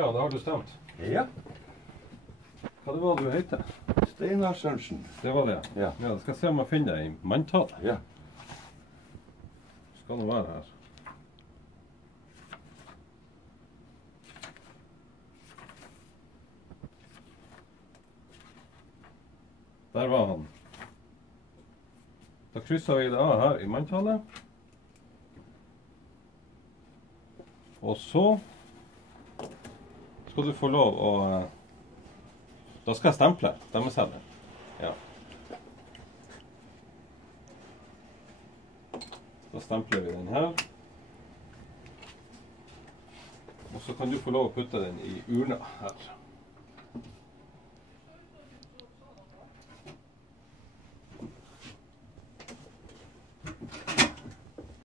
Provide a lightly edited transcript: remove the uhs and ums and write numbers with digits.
Ja, det har du stemt. Ja. Hva det var du heter? Steinar Sørensen. Det var det? Ja. Ja, skal se om jeg finner deg i manntallet. Ja. Skal nå være her. Der var han. Da krysser vi det av her i manntallet. Og så skal du få lov å da skal jeg stemple stemmeseddelen. Ja. Da stempler vi den her. Og så kan du få lov å putte den i urna her.